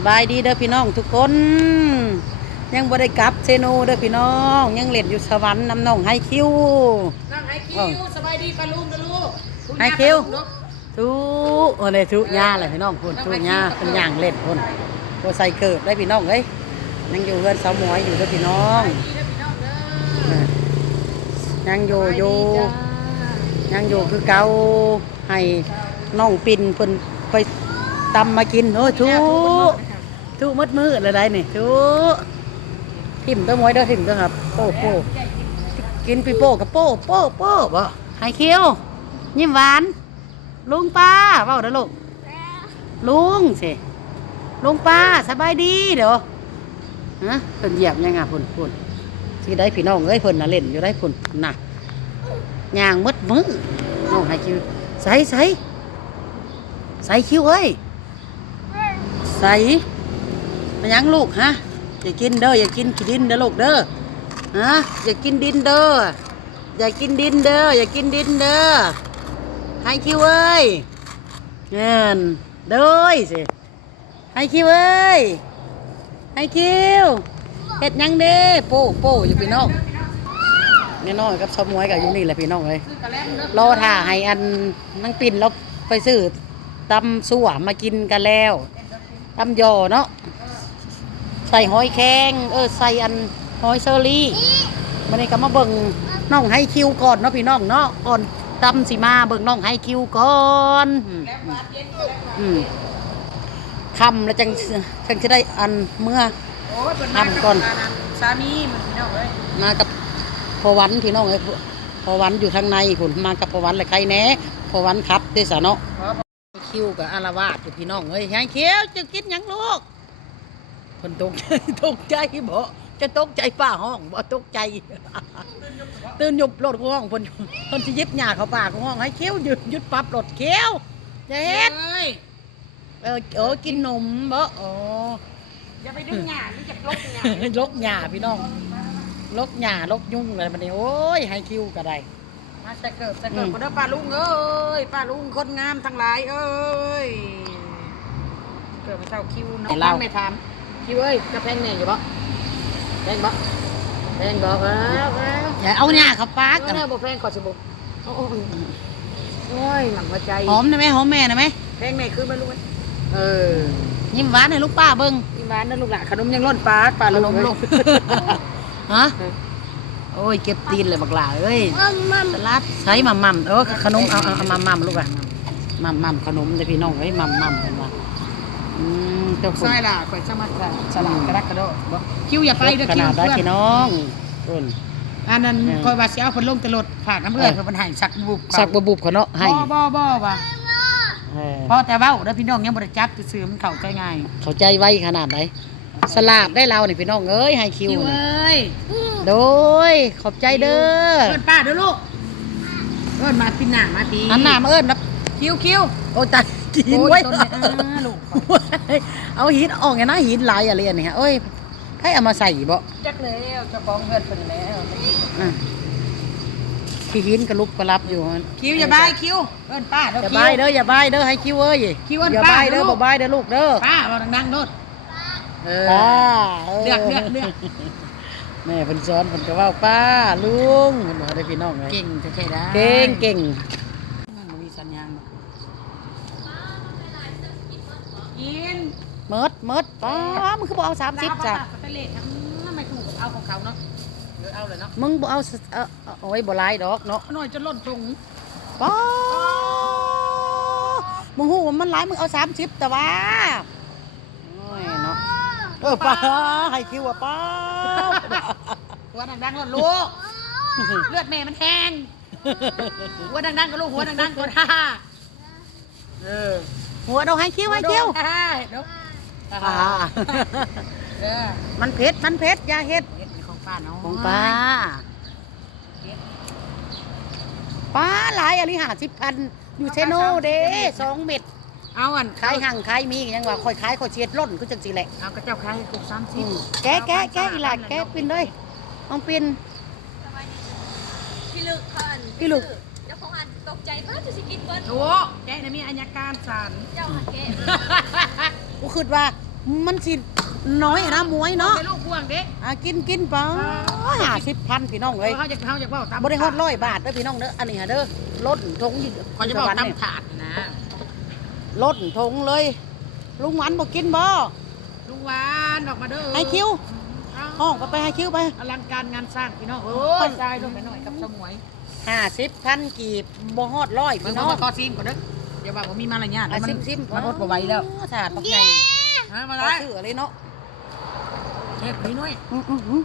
สบายดีเด้อพี่น้องทุกคน ยังบ่ได้กลับเซโนเด้อพี่น้อง ยังเล่นอยู่สวรรค์น้ำน้องไฮคิวนั่งไฮคิอ้าววสบายดีปลาลุงกันลูกไฮคิวทุโอ้เลยทุย่าเลยพี่น้องพุ่นทุย่าเป็นย่างเล่นพุ่นโบใส่เกิดได้พี่น้องเอ้ยยังอยู่เฮือนสาวหมวยอยู่เด้อพี่น้องเออยังอยู่อยู่ยังอยู่คือเก่าให้น้องปินเพิ่นไป ตำมากินโอ้ยทุทุมัดมืออะไรได้นี่ทุทิมตัวมวยเด้อทิมตัวครับโป้โป้กินปีโป้กับโป้โป้โป้บ่ไฮเคียวยิ้มหวาน ลุงป้าเว้าเด้อลูกลุงสิลุงป้าสบายดีเด้อฮะเพิ่นเหยียบยังไงพุ่นพุ่นสิได้พี่น้องเอ้ยเพิ่นน่ะเล่นอยู่ได้พุ่นน่ะย่างมัดมือน้องไฮคิวใส่ใส่ใส่คิวเอ้ย ใส่มายังลูกฮะอย่ากินเด้ออย่ากินขี้ดินเด้อลูกเด้อฮะอย่ากินดินเด้ออย่ากินดินเด้ออย่ากินดินเด้อให้คิวเอ้ยเงินเด้อสิให้คิวเอ้ยให้คิวเฮ็ดยังเด้โป้โป้อยู่พี่น้องนี่น้อยกับสมวยกับอยู่นี่แหละพี่น้องเลยรอรอท่าให้อันนั่งปิ่นแล้วไปซื้อตำสั่วมากินกันแล้ว ตำยอเนาะใส่หอยแครงเออใส่อันหอยเซอรี่มันนี้ก็มาเบิ่งน้องให้คิวก่อนเนาะพี่น้องเนาะก่อนตำสิมาเบิ่งน้องให้คิวก่อนอืมแลมหวานเย็นกระแลมหวานอืมคำแล้วจังจังจะได้อันเมื่อโอ้ยเพิ่นทำก่อนมาบสามีมันพี่น้องเอ้ยมากับพอวันพี่น้องเอ้ยพอวันอยู่ทางในคุณมากับพอวันเลยใครแหน่พอวันครับด้วยสะเนาะขอบอก คิวกับอารวาสอยู่พี่น้องเอ้ยยายเขียวจะกินหยังลูกคนตกใจตกใจบ่จะตกใจป้าห้องบ่ตกใจ ตื่นหยุบรถกูห้องเพิ่นเพิ่นสิหยิบหญ้าเขาป่ากูห้องให้เขียวหยุดหยุดปรับรถเขียวจะเฮ็ดเอ้ยเออเออกินนมบ่อ๋ออย่าไปดึงหญ้านี่จะลกหญ้าลกหญ้าพี่น้องลกหญ้าลกยุ่งอะไรบัดนี้โอ้ยให้คิวก็ได้ มาจะเกิดจะเกิดอืมบ่เด้อป้าลุงเอ้ยป้าลุงคนงามทั้งหลายเอ้ยเกิดมาเจ้าคิวน้องฟังไม่ถามคิวเอ้ยจะแพงแน่อยู่บ่แพงบ่แพงบ่เอ้าเอ้าอย่าเอาหญ้าเขาปากเออเนี่ยบอกแพงขอสิบุโอ้ยโอ้ยหลังหัวใจหอมได้ไหมหอมแม่ได้ไหมแพงไหนคือไม่รู้ไหมเออยิ้มหวานให้ลูกป้าเบิ่งที่บ้านนั่นลูกหลานขนมยังล้นปากปลาขลนงมเลยลงฮะ โอ้ยเก็บตีนเลยบักหลาเอ้ยสลัดใช้มัมมัมเออขนมเอาเอาเอามัมมัมลูกอะมัมมัมขนมเด้อพี่น้องเอ้ยมัมมัมเพิ่นว่าอืมเจ้าคุณใช่ล่ะข่อยสมัครละฉลาดกระดักกระโดดบอกคิวอย่าไปเด้อขคิวนาดได้เพื่อนพี่น้องต้นอันนั้นเออคอยว่าสิเอาคนลงแตลดฝากน้ำเอื้อยเขาเป็นใหายสักบุบสักบบุบเขาเนาะให้บ่บ่บ่ว่ะเออพอแต่เว้าเด้อพี่น้องยังบ่ได้จับซื้อๆมันเข้าใจง่ายเข้าใจไวขนาดไหนสลาดได้เรานี่พี่น้องเอ้ยให้คิวคิวนี่เอ้ย โดยขอบใจเด้อเอิ้นป้าเด้อลูก เอิ้นมาปีหน้ามาตีอันหน้ามาเอิ้นนะคิวคิวโอ้ยตายหินโอ้ยไว้ต้นเนี่ยอ่าลูกเอาหินออกไงนะหินหลายอะไรอันนี้ฮะเอ้ยให้เอามาใส่บ่จักแล้วเจ้าของเพื่อนเพิ่นแล้วอะขี้หินกระลุบกระลับอยู่คิวอย่าบายคิวเอิ้นป้าเด้ออย่าคิวบายเด้ออย่าบายเด้อให้คิวเอ้ยคิวอันอย่าป้าบายเด้อลูก บ่บายเด้อลูกเด้อป้าเราดังๆโดดเออ ป้าเลือกเลือกเลือก แม่เพิ่นสอนเพิ่นก็เว้าป้าลุงเพิ่นบอกได้พี่น้องเลยเก่งจะใช่ได้เก่งเก่งมันบ่มีสัญญาณบ่กินเมิดเมิดป้ามึงคือบ่เอา30จ้ะสเตเลสทำไมถูกเอาของเขาเนาะเออเอาเลยเนาะมึงบ่เอาสเอ่อเอาโอ้ยบ่หลายดอกเนาะหน่อยจะล่นถุงป้ามึงฮู้ว่ามันหลายมึงเอา30แต่ว่าโอ้ยเนาะ เออป้าให้คิวว่าป้าหัวดังๆล่นลูก เลือดแม่มันแทงหัวดังๆก็ลูกหัวดังๆก็ท่าเออหัวเราให้คิวให้คิวใช่เนาะป้าเด้อมันเผ็ดมันเผ็ดอย่าเฮ็ดเฮ็ดเป็นของป้าเนาะของป้าป้าหลายอะไรหาสิบพันอยู่เชโนเด้สองเม็ด เอาอันขายห่างขายมียังว่าคอยขายคอยเชียดล้นก็จังสิแหละเอากระเจ้าขายให้กูสามสิอืบมแกะแกะแกะอีหลาดแกะปินเลยน้องปิน พี่ลึกค่ะอันพี่ลึก เจ้าของอันตกใจป้าจะสิกินเบิ้ลโอ้แกะเนี่ยมีอัญญาการสารเจ้าหันแกะกูคิดว่ามันสิน้อยนะมวยเนาะไปลูกพวงเด็กอะกินกินไปห้าสิบพันพี่น้องเลยเขาจะเขาจะบอกตามบริฮอดร้อยบาทเด้อพี่น้องเด้ออันนี้ฮะเด้อลดทงอยู่เขาจะบอกสวรรค์ตามเนี่ยถาดนะ ลดทงเลย ลุงหวันบอกกินบ่ลุงหวานออกมาเด้อให้คิวห้องไปไปให้คิวไปอลังการงานสร้างพี่น้องโอ้ยตายลงไปหน่อยกับสมวยห้าสิบพันกีบบ่ฮอดร้อยมึงพี่ต้น้อองงมาขอซิมก่อนเด้อเดี๋ยวบอกว่ามีมารยาทอะมันซิมซิมมันอดบ่ไหวแล้วอ๋อถาดบักใหญ่ฮะมาเอาได้ซื้ออะไรเนาะเช็คพี่นุ้ยอืมอืมอืม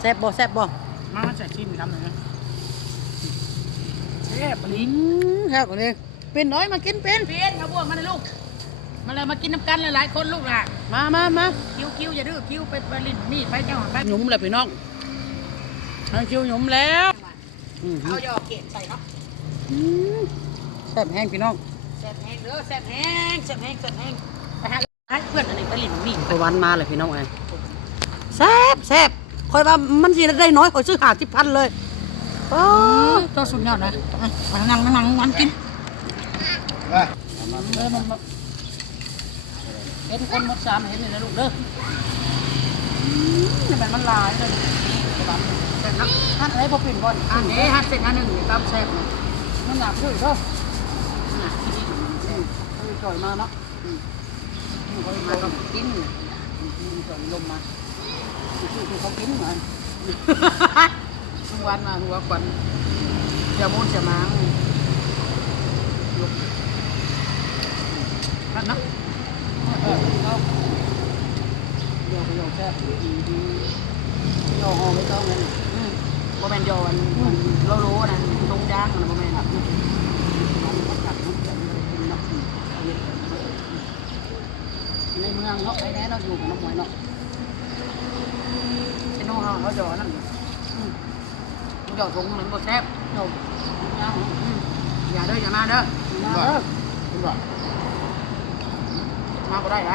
แซ่บบ่แซ่บบ่มามาใส่ชิมทำหน่อยนะ เชฟอืลิงมครับอันนี้เป็นน้อยมากินเป็น เพี้ยนมาบวกมาเลยลูก มาเลยมากินน้ำกันหลายๆคนลูกหล่ะมามามาคิ้วคิ้วอย่าดื้อคิ้วไปไปลิ้นนี่ไปเจ้าไปหยุมเลยพี่น้องทางคิวหยุมแล้วอืมเอาหยอกเกล็ดใส่เนาะอืมแซ่บแห้งพี่น้องแซ่บแห้งเด้อแซ่บแห้งแซ่บแห้งแซ่บแห้งไปหาไอ้เพื่อนอันนี้ไปลิ้นนี่ไปวันมาเลยพี่น้องไอ้แซ่บแซ่บคอยว่ามันสิได้น้อยคอยซื้อหาที่พันเลย โอ้ตัวสุดยอดนะอะมานั่งนั่งวันกินเออมันมันเห็นคนหมดสามเห็นเลยนะลูกเด้ออืมนี่มันมันลายเลยไปวันแซ่บเนาะท่านอะไรพอปิ่นก่อนอันนี้ฮัทเสร็จอันหนึ่งนี่ตามแซ่บนะมันหนักด้วยเด้อหนักที่นี่อืมเขาจ่อยมาเนาะอืมเขามาต้องกินอืมจ่อยลมมาคือเขากินเหมือนทุก วันมาหัวควันจะมูนจะมังลูกนั่นนะเออเขาโยกโยกแซ่ดีดีโยกหอไม่ต้องเลยอืมโมเมนโยนมันโลโลนะตรงย่างนะโมเมนมันก็กัดมันจะไม่ได้กินเนาะในเมืองเนาะไอ้แน่เราอยู่กับน้องมวยเนาะเชโน่เขาเขาหยอนั่น อืมเขาหยอถุงมันบ่แซ่บโยกย่างอืมอย่าเด้ออย่ามาเด้อย่างเด้อคุณบอกมาก็ได้ไร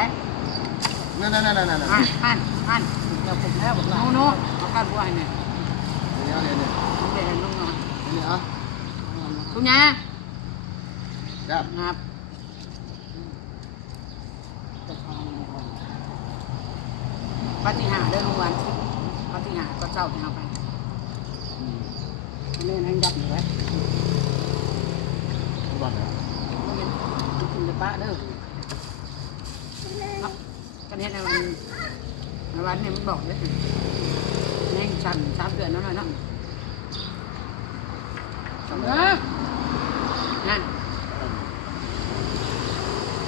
นั่นนั่นนั่นนั่นนั่นอ่านอ่านอ่านเดี๋ยวผมแล้วผมโนลาโนเอาการบัวให้แม่เนี่ยเนี่ยเนี่ยผมเด็นลงมาเนี่ยอะคุณยาครับงับปฏิหารย์เด้อลุงวันปฏิหารย์ก็เจ้าที่เอาไป เล่นให้ยับอยู่ไว้คุณบอกนะกินจะปะเด้อกันเห็นในวันในวันนี้มันบอกเลยแม่งชันสามเดือนนั่นน่ะเนาะสามเดือนนั่น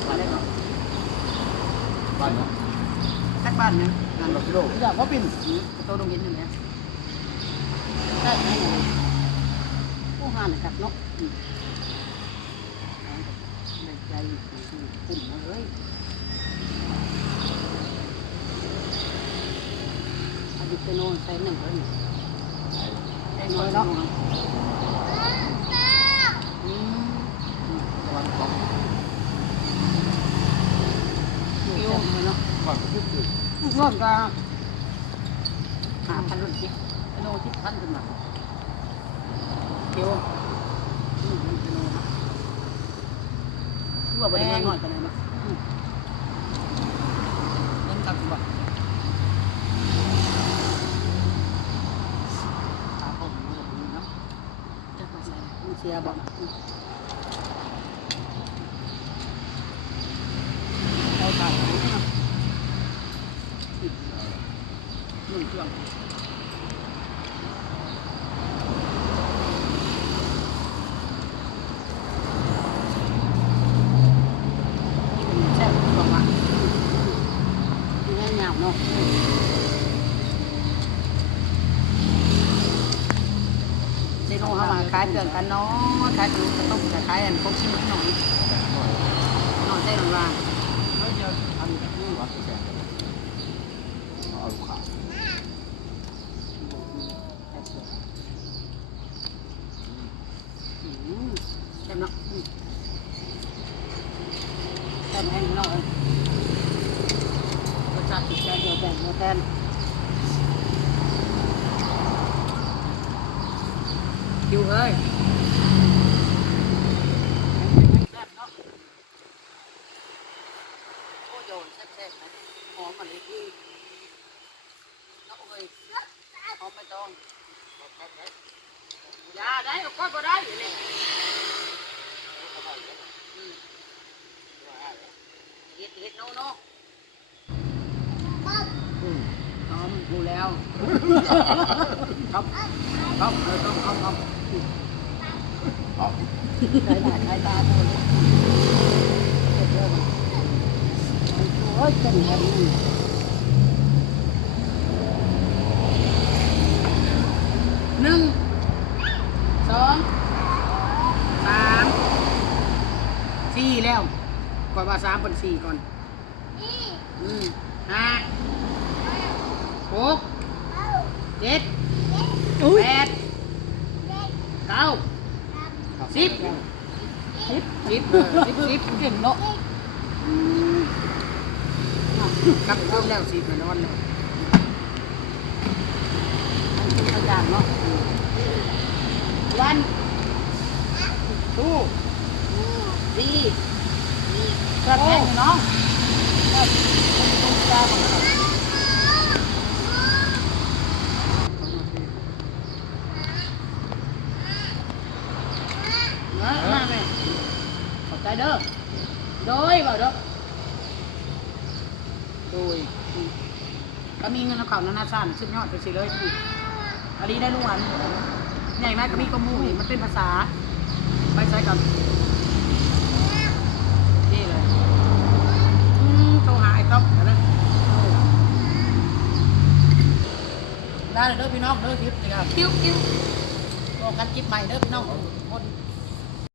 อะไรบอกบ้านเนาะทักบ้านนึงนั่นราพิโรอยากเขาปิ่นตัวดงย็นอยู่เนี่ยใช่ไหม ห้านนะครับเนาะในใจขุ่นมาเลยอายุเป็นโน่นใส่หนึ่งเลยแดงน้อยเนาะอืมบ้านของอยู่เต็มเลยเนาะบ้านก็คือคือร่วมกันหาพันรุ่นทิพย์โลทิพย์พันขึ้นมา เกี่ยวอืมเป็นโลนะคือว่าบริเวณน้อยกันเลยเนาะอืมเล่นกับกูบอกตาผมมันแบบนี้เนาะจะมาใส่มันเสียบ่อืมเอาถ่ายไว้เนาะอืมหนึ่งเครื่อง แซ่บกูบอกว่า นี่แห้งยาวเนาะ เจโน่เขามาขายเกินกันเนาะขายขนมกระต้มขายอันพวกชิ้นนิดหน่อยหน่อยได้หรือว่าไม่เดียวอันนี้วัดแสงเอาลูกค้าอืมใช่เนาะแต้มแห้งเนาะเอ้ยรสชาติติดใจเดียวแบ่งเดี๋ยวแทน คิวเอ้ยหอมมันเลยพี่น้องเอ้ยหอมไม่ต้องยาได้เอาก็บ่ได้อยู่นี่เฮ็ดเฮ็ดโนโนอืมหอมกูแล้วครับครับเออต้องครับครับ ใช้หน้าใช้ตาโดนเจ็บเยอะมันโอ้ยเจ็บแหงนี่หนึ่งสองสามสี่แล้วก่อนว่าสามเป็นสี่ก่อนอืมห้าหกเจ็ดอุ้ยแปดเก้าสิบ สิบสิบเออสิบสิบเก่งเนาะกลับเริ่มแล้วสิบนอนแล้วมันคือตัวอย่างเนาะวันทูสี่เพื่อนแม่อยู่เนาะก็ต้องตาของเรา มามาแม่ขอบใจเด้อโดยบ่เด้อโดยอืมก็มีเงินเอาเขานานาชาติสุดยอดไปสิเลยพี่อันนี้ได้ลูกหวานใหญ่มากก็มีกระมูนี่มันเป็นภาษา ไปใช้กันนี่เลยอืมโทรหาไอ้ต๊อกเอาเลยได้เลยเด้อพี่น้องเด้อคลิปนี่ครับคิ้วคิ้วบอกกันคลิปใหม่เด้อพี่น้องเอา